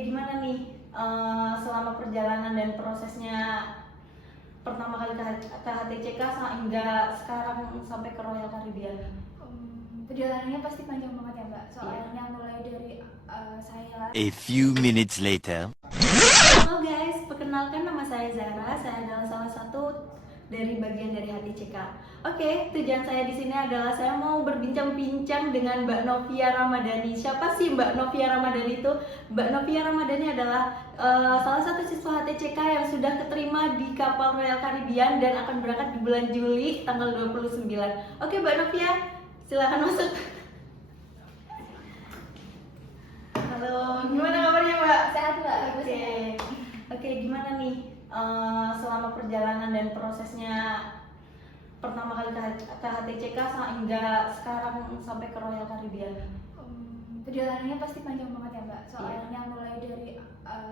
gimana nih selama perjalanan dan prosesnya pertama kali ke HTCK hingga sekarang sampai ke Royal Caribbean? Perjalanannya pasti panjang banget ya Mbak, soalnya mulai dari saya. A few minutes later. Halo guys, perkenalkan nama saya Zara. Saya adalah salah satu dari bagian dari HTCK. Oke, tujuan saya di sini adalah saya mau berbincang-bincang dengan Mbak Novia Ramadhani. Siapa sih Mbak Novia Ramadhani itu? Mbak Novia Ramadhani adalah salah satu siswa HTCK yang sudah keterima di kapal Royal Caribbean dan akan berangkat di bulan Juli tanggal 29. Oke, Mbak Novia, silakan masuk. Halo, gimana kabarnya Mbak? Sehat Mbak. Oke, gimana nih selama perjalanan dan prosesnya pertama kali ke HTCK hingga sekarang sampai ke Royal Caribbean? Perjalanannya pasti panjang banget ya Mbak, soalnya mulai dari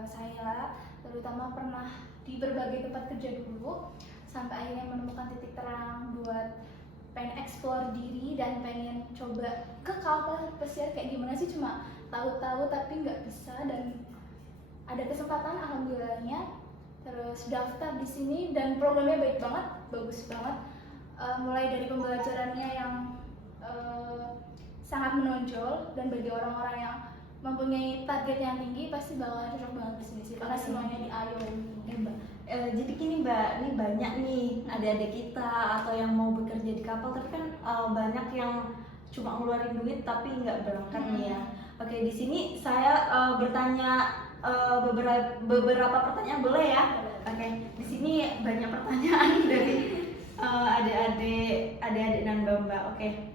saya terutama pernah di berbagai tempat kerja dulu sampai akhirnya menemukan titik terang buat pengen eksplor diri dan pengen coba ke kapal pesiar kayak gimana sih, cuma tahu-tahu tapi nggak bisa, dan ada kesempatan alhamdulillahnya terus daftar di sini dan programnya baik banget, bagus banget. Mulai dari pembelajarannya yang sangat menonjol, dan bagi orang-orang yang mempunyai target yang tinggi pasti bakal cocok banget di sini sih, karena semuanya di Mbak. Jadi gini Mbak, ini banyak nih adik-adik kita atau yang mau bekerja di kapal, tapi kan banyak yang cuma ngeluarin duit tapi nggak berangkat nih ya. Oke, di sini saya bertanya beberapa pertanyaan, boleh ya? Oke, di sini banyak pertanyaan dari adik-adik dan mbak-mbak. Oke,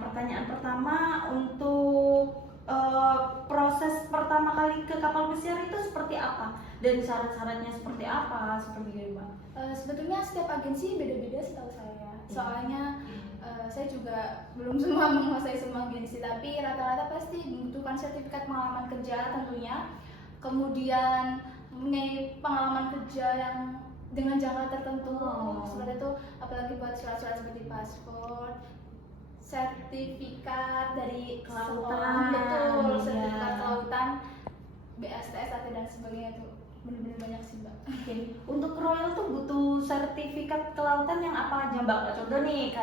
pertanyaan pertama untuk proses pertama kali ke kapal pesiar itu seperti apa dan syarat-syaratnya seperti apa, seperti itu Mbak? Sebetulnya setiap agensi beda-beda setahu saya. Soalnya saya juga belum semua menguasai semua agensi, tapi rata-rata pasti membutuhkan sertifikat pengalaman kerja tentunya. Kemudian mempunyai pengalaman kerja yang dengan jangka tertentu. Seperti itu, apalagi buat surat-surat seperti paspor, sertifikat dari kelautan, betul, sertifikat kelautan, BSTS, dan sebagainya itu benar-benar banyak sih Mbak. Oke, untuk Royal tuh butuh sertifikat kelautan yang apa aja Mbak? Contoh nih,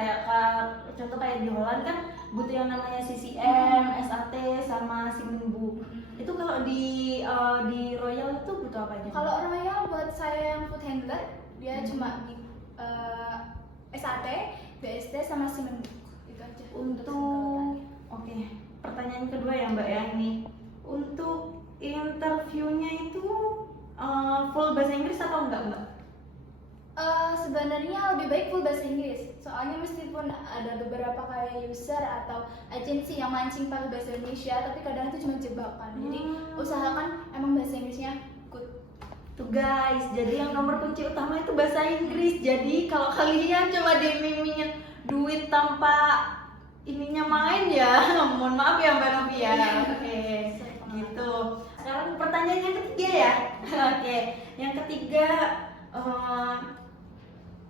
contoh kayak di Holland kan butuh yang namanya CCM, SAT, sama Simenbu. Itu kalau di Royal itu butuh apa aja? Kalau Royal buat saya yang food handler, dia cuma di SAT, BST, sama Simenbu. Itu aja. Untuk pertanyaan kedua ya Mbak ya, ini untuk interviewnya itu full bahasa Inggris atau enggak Mbak? Sebenarnya lebih baik full bahasa Inggris, soalnya meskipun ada beberapa kayak user atau agensi yang mancing pakai bahasa Indonesia, tapi kadang itu cuma jebakan. Jadi usahakan emang bahasa Inggrisnya good. Tuh guys, jadi yang nomor kunci utama itu bahasa Inggris. Jadi kalau kalian coba dimimingin duit tanpa ininya main ya, mohon maaf ya Mbak Novia. Oke, gitu. Sekarang pertanyaan yang ketiga ya. Oke, yang ketiga,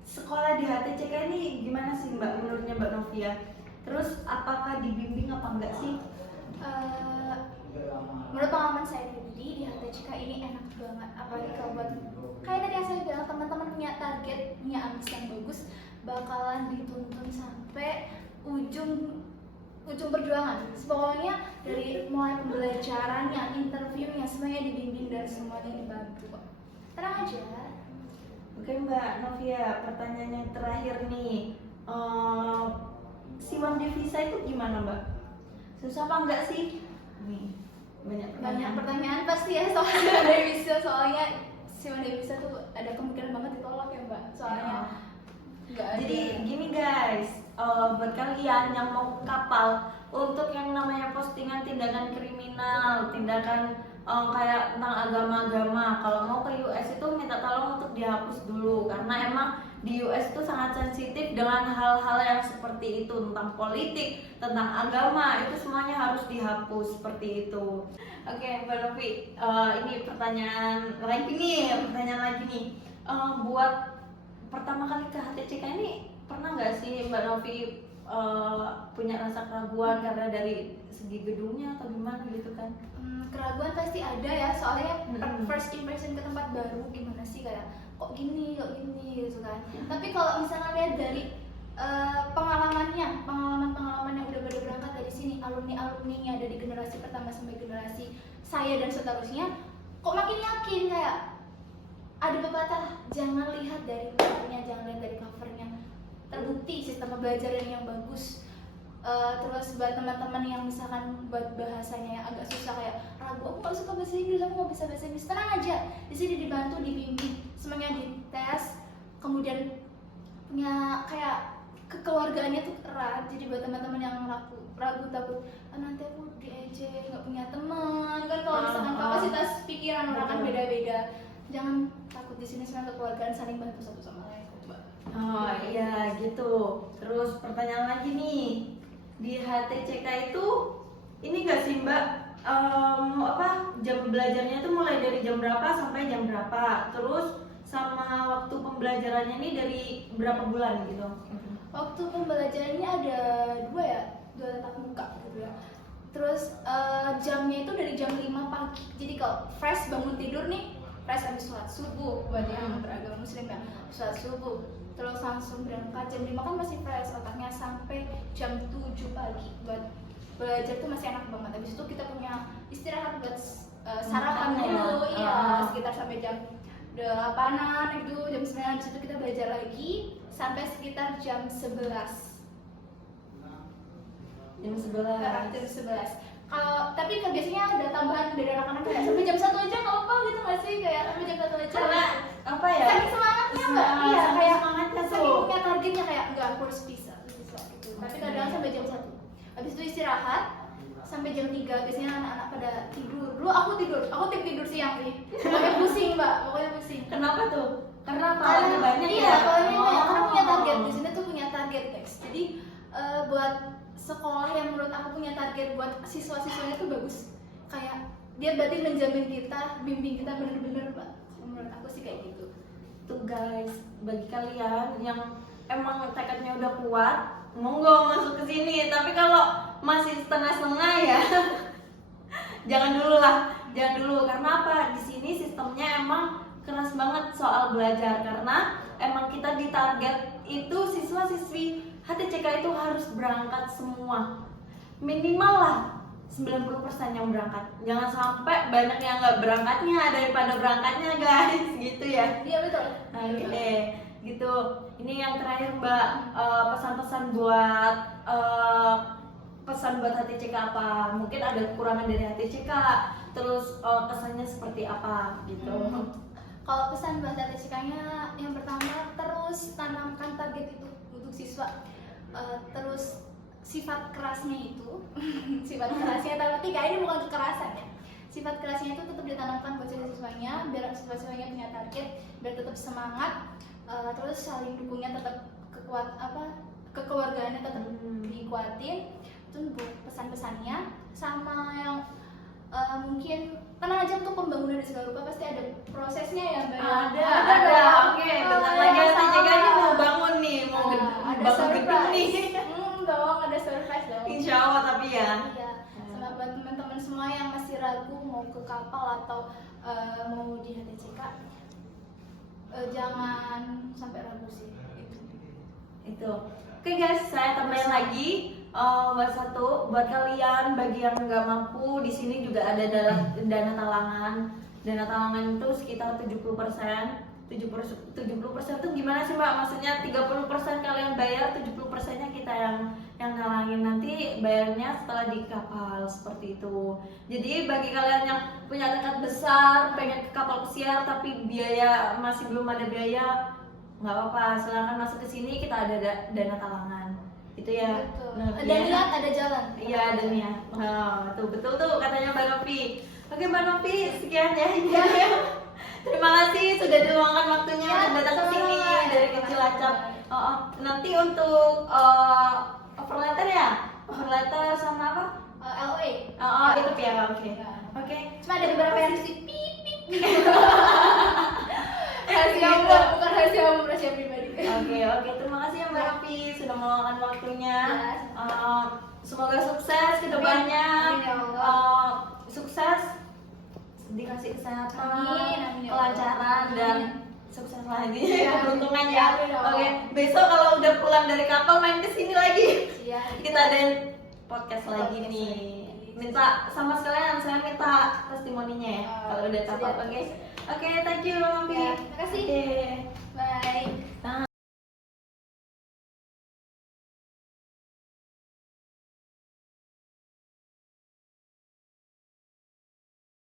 sekolah di HTCK ini gimana sih Mbak menurutnya Mbak Novia? Terus apakah dibimbing apa enggak sih? Menurut pengalaman saya pribadi di HTCK ini enak banget, apalagi kalau buat kayak tadi yang saya bilang, teman-teman punya target, punya ambisi yang bagus, bakalan dituntun sampai ujung perjuangan. Pokoknya dari mulai pembelajarannya, interviewnya, semuanya dibimbing dan semuanya dibantu. Tenang aja. Oke Mbak Novia, pertanyaan yang terakhir nih, siwang devisa itu gimana Mbak? Susah apa enggak sih? Nih, banyak pertanyaan pasti ya soal devisa, soalnya siwang devisa tuh ada kemungkinan banget ditolak ya Mbak, soalnya nggak ada. Jadi gini guys, buat kalian yang mau kapal, untuk yang namanya postingan tindakan kriminal, tindakan kayak tentang agama-agama, kalau mau ke US itu minta tolong untuk dihapus dulu, karena emang di US itu sangat sensitif dengan hal-hal yang seperti itu, tentang politik, tentang agama, itu semuanya harus dihapus seperti itu. Oke Mbak Novi, ini pertanyaan lagi nih, buat pertama kali ke HTCK ini pernah nggak sih Mbak Novi punya rasa keraguan karena dari segi gedungnya atau gimana gitu kan? Keraguan pasti ada ya, soalnya Mm-mm. first impression ke tempat baru gimana sih, kayak kok gini gitu kan. Tapi kalau misalnya lihat dari pengalaman yang udah pada berangkat dari sini, alumni-alumninya dari generasi pertama sampai generasi saya dan seterusnya, kok makin yakin. Kayak ada pepatah, jangan lihat dari luarnya, jangan lihat dari covernya, terbukti sistem pembelajaran yang bagus. Terus buat teman-teman yang misalkan buat bahasanya yang agak susah, kayak ragu, aku nggak suka bahasa Inggris, aku nggak bisa bahasa Inggris, tenang aja, di sini dibantu, dibimbing, semuanya dites, kemudian punya kayak kekeluargaannya tuh erat. Jadi buat teman-teman yang ragu takut, nanti aku diejek, nggak punya teman kan, kalau misalkan kapasitas pikiran orang kan beda-beda, jangan takut, di sini semua kekeluargaan saling bantu satu sama lain, Mbak. Oh iya gitu. Terus pertanyaan lagi nih, di HTCK itu ini gak sih Mbak, jam belajarnya itu mulai dari jam berapa sampai jam berapa? Terus sama waktu pembelajarannya ini dari berapa bulan gitu? Waktu pembelajarannya ada dua tatap muka gitu ya. Terus jamnya itu dari jam 5 pagi. Jadi kalau fresh bangun tidur nih, fresh abis sholat subuh buat yang beragama muslim ya, sholat subuh terus langsung berangkat jam 5 kan masih fresh otaknya, sampai jam 7 pagi buat belajar tuh masih enak banget. Habis itu kita punya istirahat buat sarapan Makan ya? dulu, iya sekitar sampai jam 8-an itu, jam 9 habis itu kita belajar lagi sampai sekitar jam 11. Jam 11. Tapi kan biasanya ada tambahan dari anak-anak kayak sampai jam 1 aja nggak apa gitu nggak sih, kayak sampai jam 1 aja Karena apa ya? saking semangatnya Mbak, iya Saking kayak semangatnya saking tuh. punya targetnya, kayak nggak aku harus bisa gitu. Tapi kadang sampai jam 1 habis itu istirahat sampai jam 3, biasanya anak-anak pada tidur. Dulu aku tim tidur siang sih, pokoknya pusing Mbak, pokoknya pusing. Kenapa tuh? Karena kawannya banyak iya, ya? kawannya banyak, karena punya target. Di sini tuh punya target guys. Jadi buat sekolah yang menurut aku punya target buat siswa-siswanya tuh bagus. Kayak dia berarti menjamin kita, bimbing kita bener-bener Mbak. Menurut aku sih kayak gitu. Tuh guys, bagi kalian yang emang tekadnya udah kuat, monggo masuk ke sini. Tapi kalau masih setengah-setengah ya, jangan dulu. Karena apa? Di sini sistemnya emang keras banget soal belajar, karena emang kita ditarget itu siswa-siswi HTCK itu harus berangkat semua, minimal lah 90% yang berangkat. Jangan sampai banyak yang nggak berangkatnya daripada berangkatnya guys, gitu ya. Iya betul. Oke, gitu. Ini yang terakhir Mbak, pesan-pesan buat HTCK apa? Mungkin ada kekurangan dari HTCK, terus kesannya seperti apa gitu. Kalau pesan buat HTCK-nya yang pertama, terus tanamkan target itu untuk siswa. Terus sifat kerasnya itu sifat kerasnya tahap 3 ini bukan kekerasan ya, sifat kerasnya itu tetap ditanamkan buat siswanya biar siswa-siswanya punya target, biar tetap semangat. Terus saling dukungnya tetap kekeluargaannya tetap dikuatin. Itu untuk pesan-pesannya. Sama yang mungkin tenang aja, untuk pembangunan di segala rupa pasti ada prosesnya ya Mbak. Ada. Oke, bentar lagi HTCK-nya mau bangun nih, mau ada bangun gedung nih. dong, ada surprise dong. Insya Allah tapi ya. Iya. Sama buat teman-teman semua yang masih ragu mau ke kapal atau mau di HTCK, jangan sampai ragu sih. Itu. Oke guys, saya tambahin lagi buat kalian bagi yang nggak mampu, di sini juga ada dana talangan. Dana talangan itu sekitar 70%. 70% tuh gimana sih Mbak? Maksudnya 30% kalian bayar, 70%-nya kita yang nalangin, nanti bayarnya setelah di kapal, seperti itu. Jadi bagi kalian yang punya tekad besar, pengen ke kapal pesiar tapi biaya masih belum ada biaya, nggak apa-apa, silahkan masuk ke sini, kita ada dana talangan. Itu ya. Betul. Novi, Ada ya? niat, ada jalan. Iya, ada niat. Tuh betul tuh katanya Mbak Novi. Oke Mbak Novi, sekian ya. Terima kasih sudah diluangkan waktunya untuk datang ke sini dari Cilacap. Nanti untuk offer letter ya? Offer letter sama apa? LOA. Itu ya, oke. Ya. Oke. Cuma ada beberapa yang harus pip. Rahasia umum, bukan rahasia umum, rahasia pribadi. Oke, terima kasih ya Mbak Novi sudah meluangkan waktunya. Ya. Semoga sukses ke depannya. Amin, ya Allah. Sukses dikasih kesehatan, Amin, ya Allah. kelancaran dan Amin. sukses lagi, Ya, keberuntungan amin, ya. ya Allah. Oke, besok kalau udah pulang dari kapal main ke sini lagi. Iya. Kita adain podcast lagi Podcast nih. lagi. Minta sama sekalian saya minta testimoninya ya kalau udah kapal. siap. Oke, thank you Novi. Ya, makasih. Oke. Bye. Nah.